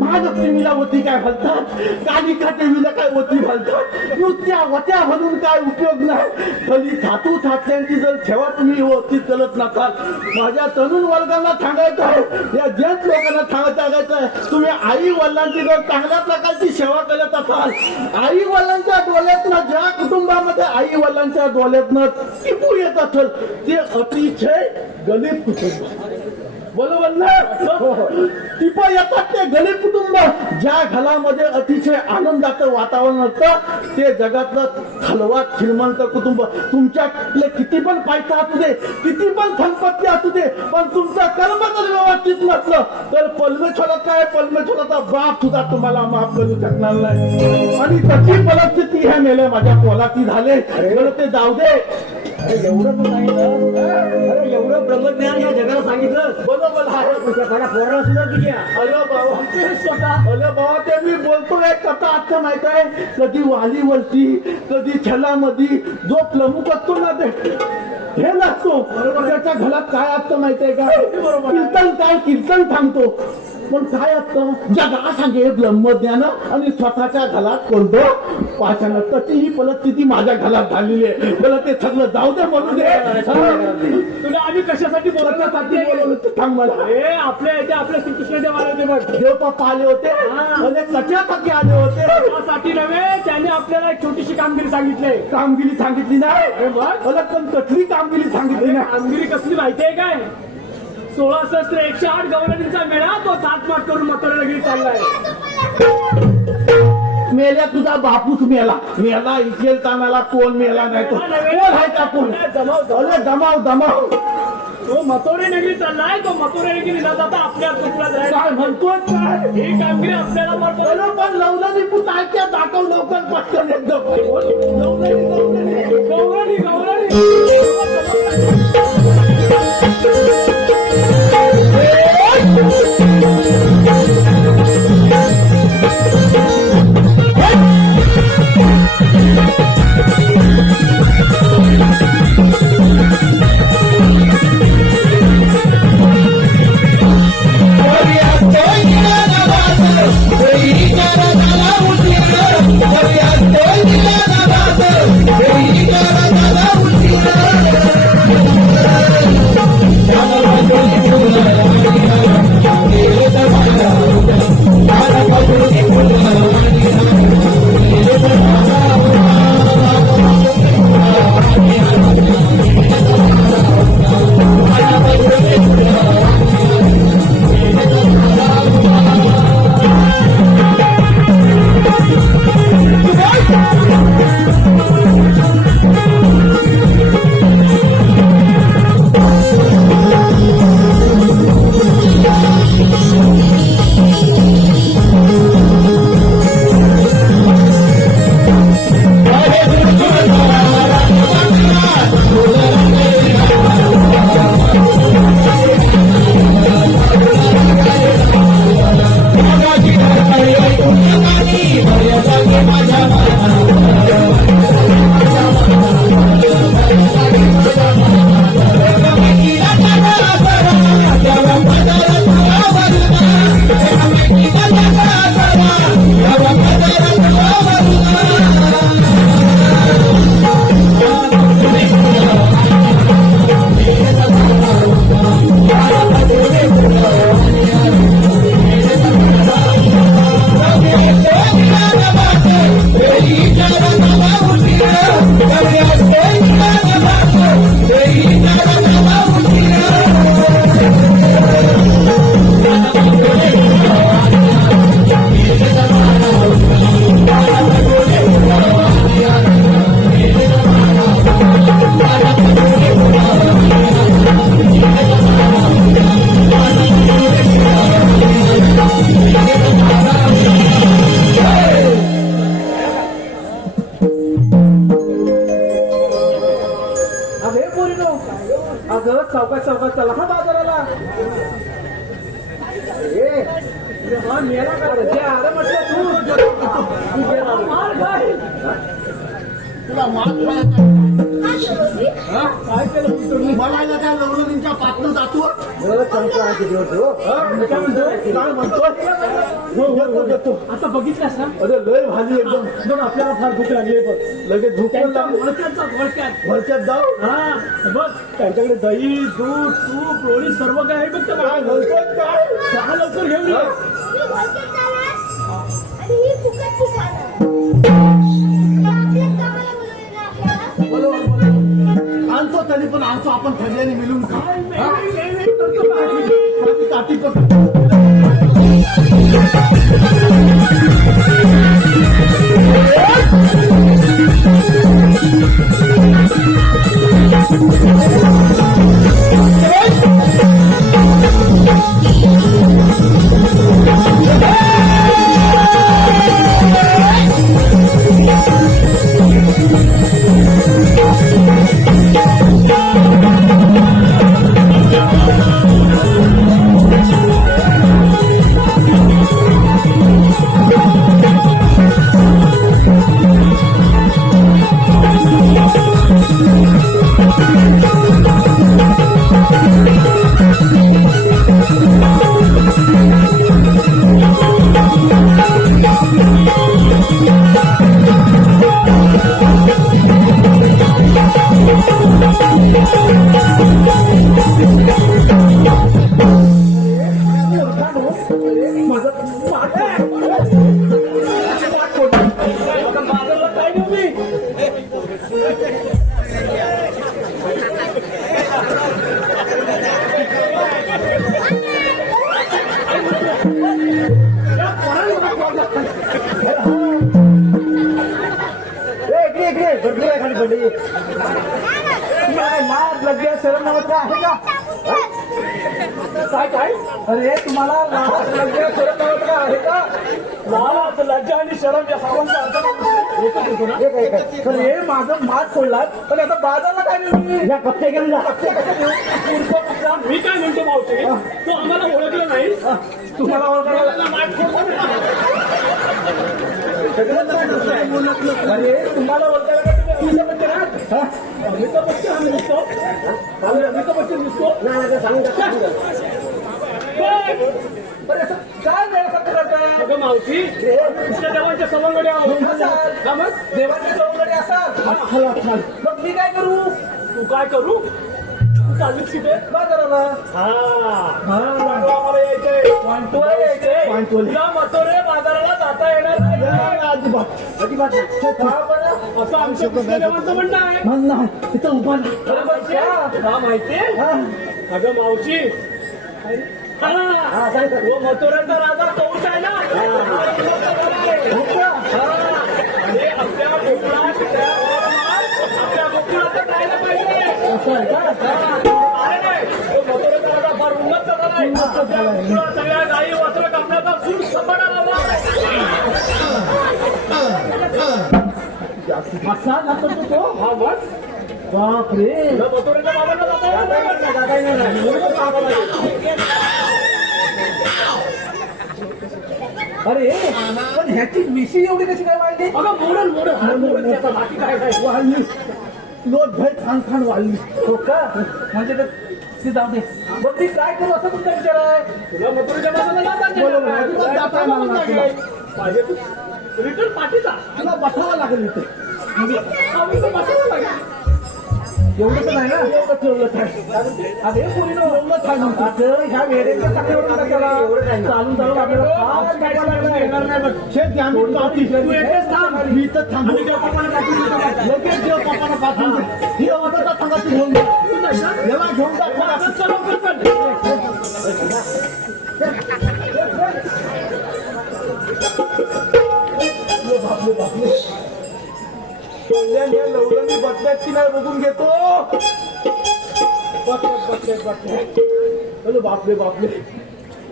महालक्ष्मीला वती काय घालतात कालिका देवीला काय वती घालतात नुसत्या वत्या भरून काय उपयोग नाही कधी सातू सात्यांची जर सेवा तुम्ही व्यवस्थित करत नसाल माझ्या तरुण वर्गांना सांगायचं आहे या जेंट्स लोकांना सांगायचं आहे तुम्ही आई वडिलांची जर चांगल्या प्रकारची सेवा करत असाल आई वडिलांच्या डोळ्यातनं ज्या कुटुंबामध्ये आई वडिलांच्या डोळ्यातनं टिपू येत असेल ते अतिशय गरीब कुटुंब बरोबर ना टिपा येतात ते गरीब कुटुंब ज्या घरामध्ये अतिशय आनंदाचं वातावरण असतं ते जगातलं खलवात श्रीमंत कुटुंब तुमच्यातले किती पण पैसा असू दे किती पण संपत्ती असू दे पण तुमचं कर्म जर व्यवस्थित नसलं तर परमेश्वराचा बाप सुद्धा तुम्हाला माफ करू शकणार नाही आणि तशी परिस्थिती ह्या मेल्या माझ्या पोलाची झाले तर ते जाऊ दे एवढं पण सांगितलं अरे एवढं ब्रह्मज्ञान या जगाला सांगितलं बरोबर पोराला सुद्धा तुझ्या अरे बाबा ते मी बोलतोय कथा आता माहित आहे कधी वालीवरती कधी छलामध्ये जो प्रमुख असतो ना ते हे लागतो त्याच्या घरात काय असतं माहितीये का कीर्तन सांगतो पण काय असतं जगा सांगे ब्रह्मज्ञान आणि स्वतःच्या घरात कोणतं पाषाण तशी ही परिस्थिती माझ्या घरात झालेली आहे मला ते सगळं जाऊ दे म्हणू दे तुला आम्ही कशासाठी बोलण्यासाठी बोलवलं ते सांग मला हे आपल्या इथे आपल्या श्रीकृष्णाच्या महाराज बघ देव बाप्पा आले होते आणि कशासाठी आले होते त्यासाठी नव्हे त्याने आपल्याला एक छोटीशी कामगिरी सांगितली कामगिरी सांगितली नाही मला पण कसली कामगिरी सांगितली नाही कामगिरी कसली माहितीये काय 16,108 गवळणींचा मेळा तो ताटमाट करून मथुरेला चाललाय मेल्या तुझा बापूस मेला इकेल तानाला कोण मेला नाही तो कोण आहे का कोण अरे दमाव तो मथुरे नगरी चाललाय तो मथुरे नगरी न जाता आपल्या कुठला जाईल काय म्हणतोय काय ही कामगिरी आपल्याला बरं पण लवलं तू तारख्या दाखव लवकर पटकन एकदम गवळणी Thank you. मेला काय जे आलं म्हटलं तू मार काय तुला मात काय केलं मला ना काय लवणींच्या पातळं जातो काय म्हणतो आता बघितल्यास ना अरे लय भाजी एकदम पण आपल्याला फार भूक लागली आहे बघ लगेच झोप पण लागली घोळक्यात वरच्यात जाऊ हा बघ त्यांच्याकडे दही दूध तूप लोणी सर्व काय आहे बघ ते काय म्हणतोय काय चहा लवकर घेऊन ये आणि ही फुकट ठिकाणं. आपल्या कामाला बोलवलेलं आपल्याला. बरोबर आणतो तरी पण आणतो आपण सगळ्यांनी मिळून काठी लाज लज्जा शरम नमस्कार आहे का काय काय अरे तुम्हाला लाज लज्जा शरम नमस्कार आहे का लाज लज्जा आणि शरम या सर्वांचा अर्थ एकच होतो ना पण हे माझं मात सोडलात पण आता बाजारला काय नेऊ या कप्पे घेऊन जा मी काय म्हणतो मावशी तू आम्हाला ओळखलं नाही तुम्हाला ओळखायला अरे तुम्हाला ओळखायला का तुम्ही तुझ्या बच्चे ना अमिताभ बच्चन आम्ही दिसतो आम्ही अमिताभ बच्चन दिसतो बरं असं काय नाही असं करत अगं मावशी कृष्णदेवांच्या सवंगडे आहोत का मग देवाच्या सौंदर्य असाल मग मी काय करू तू काय करू तू चाललीस तिथे बाजाराला आम्हाला यायचंय पॉइंटवर यायचंय तुला मथुरे बाजाराला जाता येणार नाही अजिबात अजिबात का बरं? असं आमच्या कृष्णदेवांचं म्हणणं आहे म्हणणं तिथं उभा का माहितीये अगं मावशी तो मथुरेचा राजा तोच आहे ना आणि आपल्या कोकणात आपल्या कोकणात राहायला पाहिजे अरे नाही तो मथुरेचा राजा फार उन्नत झाला आहे आपल्या कोकणात सगळ्या गाई वासरं कापण्याचा सूर सपाटा लावला असा जातो तो हा मग बापरे मथुरेच्या बाबांना जाता येणार नाही अरे पण ह्याची मिशी एवढी कशी काय वाढली अगं मोडल बाकी काय काय वाढली लोट भय खान खान वाढली हो का म्हणजे ते जाऊ दे मग मी काय करू असं तुमचा विचार आहे तुला मथुरेच्या बाबांना जाता पाहिजे तू रिटर्न पाठीचा तुला बसावं लागेल इथे आम्ही तर बसावं लागेल एवढंच नाही ना एवढं ठेवलं आहे अरे पुरीनं एवढं छान म्हणतात ह्या वेळेच्या चालून चालून आपल्याला फार काय करायला येणार नाही बघ. शेत घ्या मी पाठी तू एकटेच थांब मी तर थांबू आणि त्या पप्पाला पाठवून देतो. लगेच जेव्हा पप्पाला पाठवून दे. ही अवस्था सांगा तू घेऊन जा. तू नाही ना? याला घेऊन जा मग असंच चालू कर पण. कल्याण या लवलंगी बसल्यात की नाही बघून घेतो अरे बापरे बापरे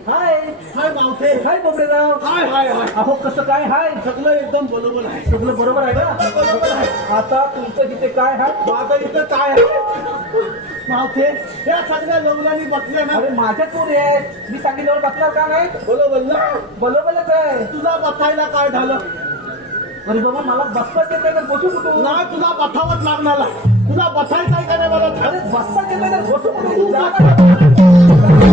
हाय हाय मावथे काय बोबडेराव हाय हाय हाय अहो कसं काय हाय सगळं एकदम बरोबर आहे सगळं बरोबर आहे का बरोबर आहे आता तुमचं तिथे काय हाय माझं इथं काय आहे मावते त्या सगळ्या लग्नांनी बसले ना अरे माझ्या चोरी आहे, मी सांगितल्यावर बसणार का नाही? बरोबर ना बरोबरच आहे. तुला बसायला काय झालं अरे बाबा मला बसताच येत नाही तर बसू कुठून? ना तुला बसावंच लागणार तुला बसायचं आहे का नाही मला अरे बसताच येत नाही तर बसू कुठून? तू जा जा. ना.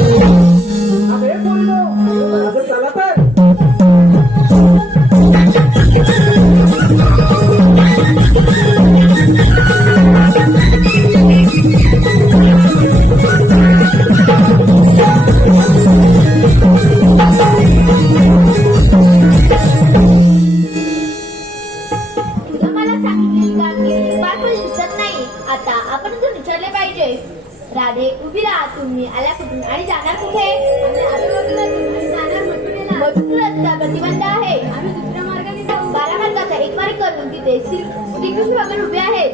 अरे पोरीनो, असं चला तर. तुला मला सांगितलेली कामगिरी फार पण दिसत नाही. आता आपण तुला विचारले पाहिजे. राधे उभी राहा. तुम्ही आल्या कुठून आणि जाणार कुठे? मथुरेला प्रतिबंध आहे. आम्ही दुसऱ्या मार्गाने जाऊ. 12 मार्गाचा एक मार्ग करून तिथे श्रीकृष्ण भगवान उभे आहेत.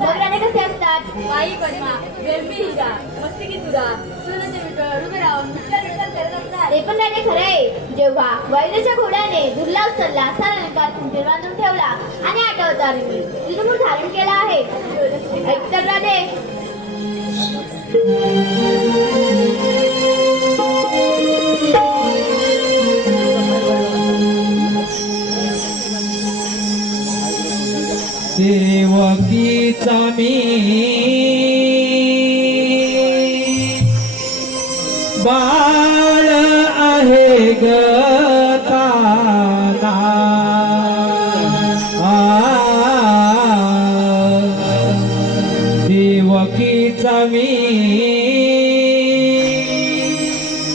मग राधे कसे असतात? बाई पद्मा, वेळमी हिरा, मस्तिकी तुरा, सोन्याचे विठ्ठल उभे राहून विठ्ठल विठ्ठल करत असतात. ते पण राधे खरं आहे. जेव्हा वैद्याच्या घोड्याने दुर्ला उचलला, असा अलंकार तुमचे बांधून ठेवला आणि 8 अवतारांनी त्रिमूर्ती धारण केला आहे. ऐकतात राधे? देवकीचा मी बाळ आहे ग ताना. देवकीचा मी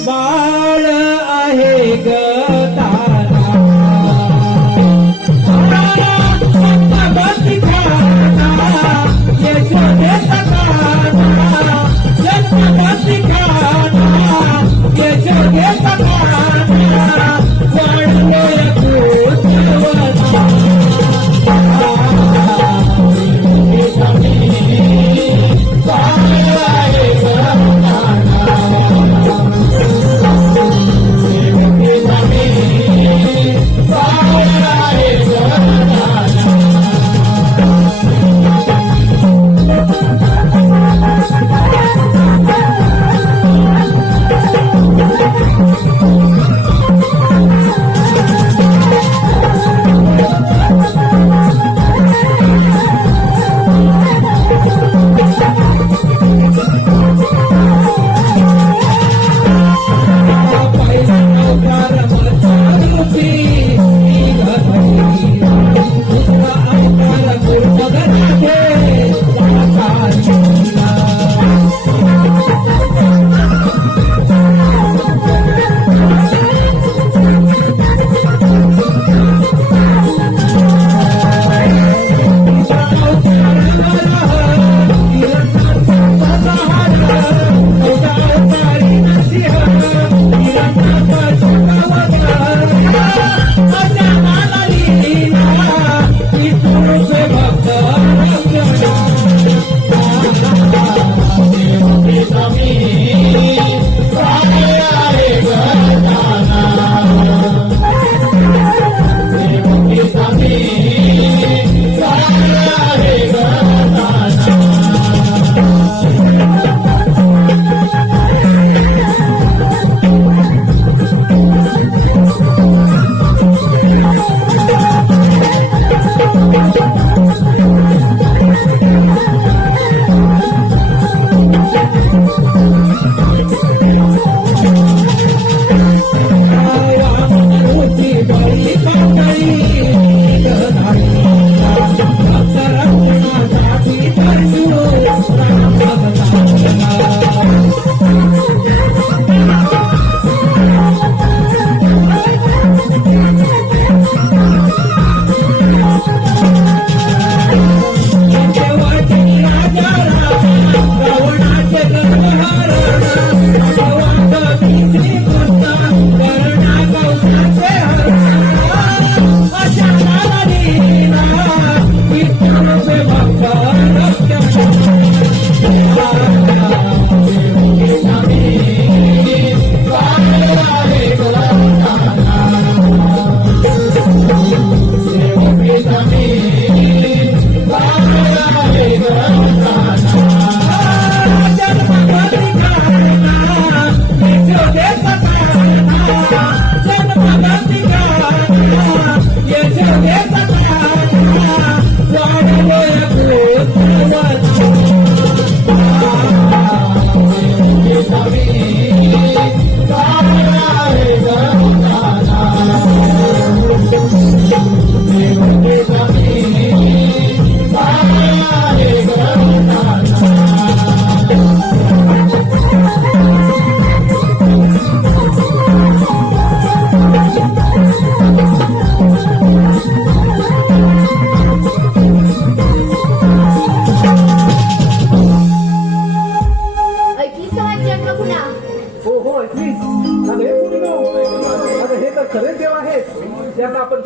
बाळ आहे ग ताना.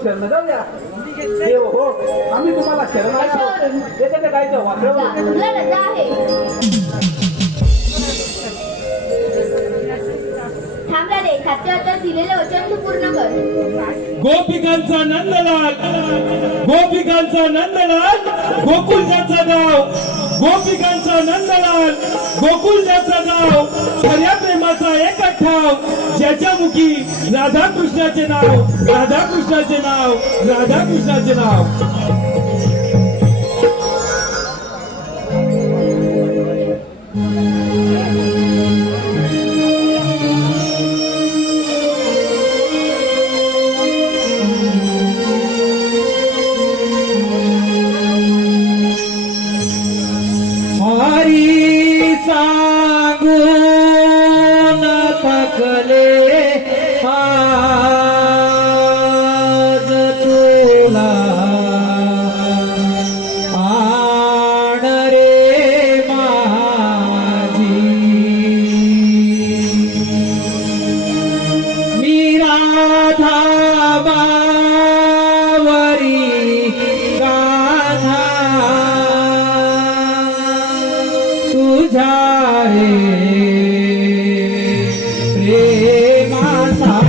शरण जाऊया देव हो आम्ही तुम्हाला शरण आलो त्याच्यात काय ते वादळ जा, तुला रजा आहे थांब राधे सत्यावतर दिलेलं वचन तू पूर्ण कर गोपिकांचा नंदलाल गोपिकांचा नंदलाल गोकुळजाचा गाव गोपिकांचा नंदलाल गोकुळजाचा गाव खऱ्या प्रेमाचा एक ठाव ज्याच्या मुखी राधाकृष्णाचे नाव राधाकृष्णाचे नाव राधाकृष्णाचे नाव हरी सांगून थकले आज तुला आण रे माझी मी राधा बावरी गाधा तुझ्या रे प्रेमासाठी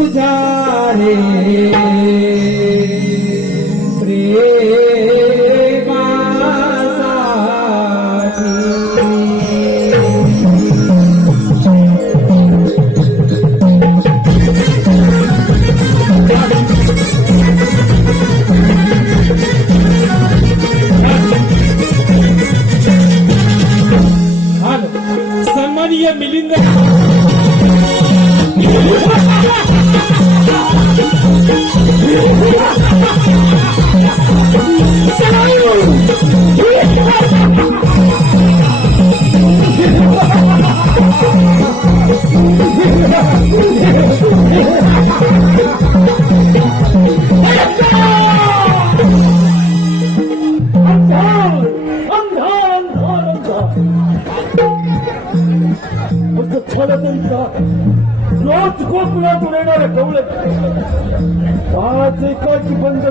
तुझ्या रे सन्माननीय मिलिंद रोज कोकणातून येणारे कवळे आज एकाची बंद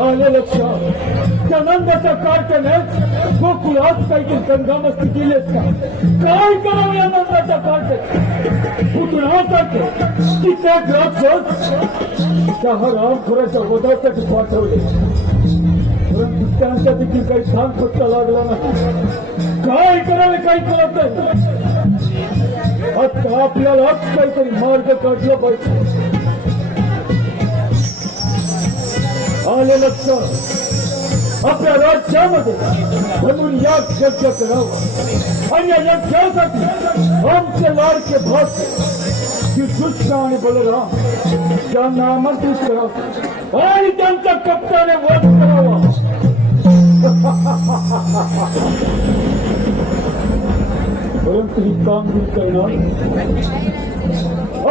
आले लक्षात त्या नंदाच्या कारखान्यात गोकुळात काही दंगामस्ती केलीस का काय करावं या नंदाच्या कारखान्यात पुतळासारखे तिथे राक्षस त्या हरामखोराच्या वधासाठी पाठवले परंतु त्यांच्या देखील काही छान पत्ता लागला नाही काय करावे काही कळत नाही आता आपल्यालाच काहीतरी मार्ग काढला पाहिजे आले लक्षात आपल्या राज्यामध्ये म्हणून याग यज्ञ करावा आणि या यज्ञासाठी आमचे लाडके भाषे श्रीकृष्ण आणि बलराम त्यांना आमंत्रित करावं आणि त्यांच्या कप्ताने वध करावा परंतु ही कामगिरी करणार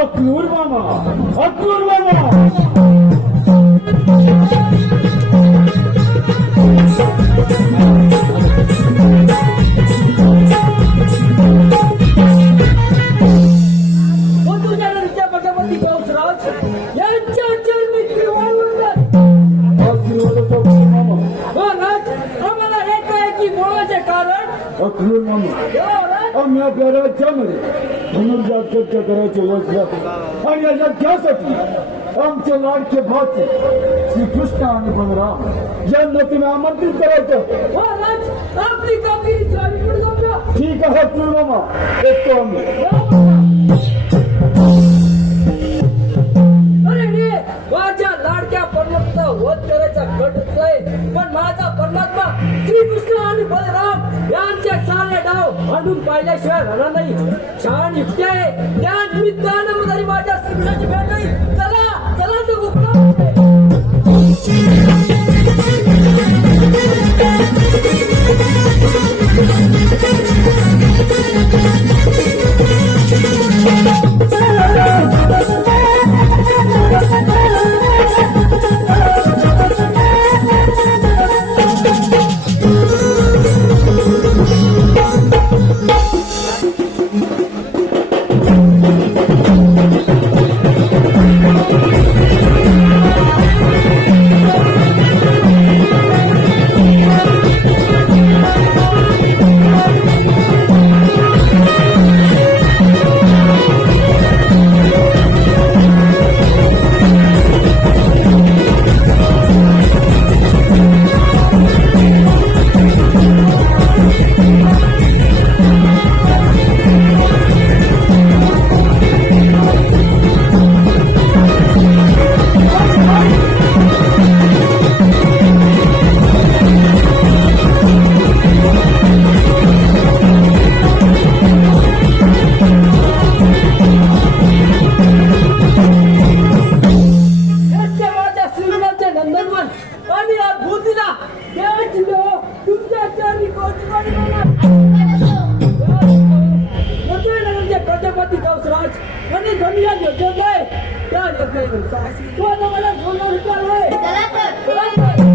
अक्रूर मामा अक्रूर मामा प्रजापती कंसराज यांच्या चरणी आम्हाला हे काय बोलायचे कारण अक्रूर मामा आम्ही आपल्या राज्यामध्ये म्हणून यज्ञ करायची योजना आणि या यज्ञासाठी आमचे लाडके भाचे श्रीकृष्ण आणि बलराम यांना तुम्ही आमंत्रित करायचं महाराज आपली कामगिरी चालीकडे जाऊया ठीक आहे अक्रूर मामा येतो आम्ही अरे रे माझ्या लाडक्या परमात्मा वध करायचा कट आहे पण माझा परमात्मा श्रीकृष्ण आणि बलराम यांचे सारे डाव आणून पाहिल्याशिवाय राहणार नाही छान युक्ती आहे त्या निमित्तानं माझ्या श्रीकृष्णाची भेट होईल चला चला तो प्रजापती कंसराज आणि दुनिया योजना आहे त्या योजनेनुसार तो मला ₹2 चला तर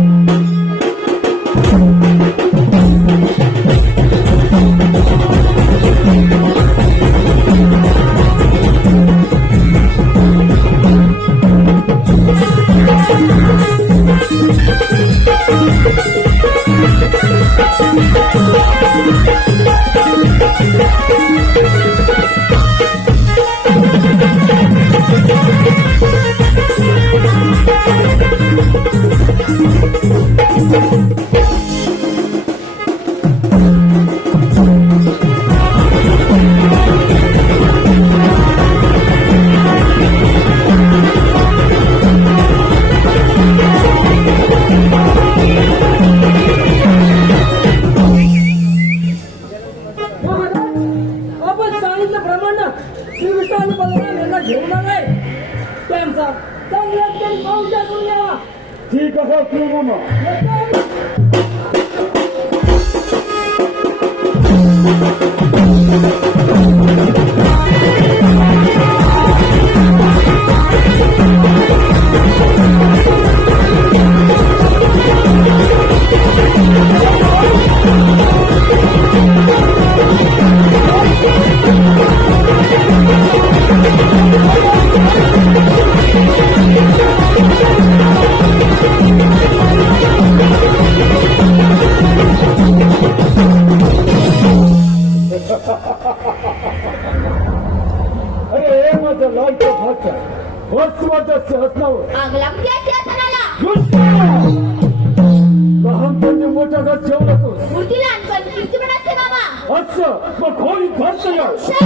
प्रमाण श्रीकृष्ण आणि बलराम यांना घेऊन आलाय त्यांचा चांगला तरी पाऊस टाकून द्यावा. ठीक आहे तू अरे माझं लालचं भात वर्षवाचं सहसनावर आग लागते त्या सणाला. लहानपणी मोठा घास जेवू नकोस मूर्ती लहानपण किती पण असते मामा. असं मग खोली भरत या शे.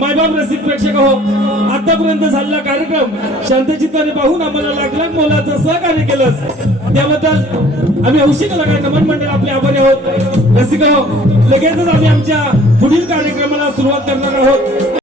मायबाप रसिक प्रेक्षक हो, आतापर्यंत झालेला कार्यक्रम शांतचित्ताने पाहून आम्हाला लाख लाख मोलाचं सहकार्य केलं त्याबद्दल आम्ही हौशी कलाकार नमन मंडळ आपले आभारी आहोत. रसिक हो, लगेचच आम्ही आमच्या पुढील कार्यक्रमाला सुरुवात करणार आहोत.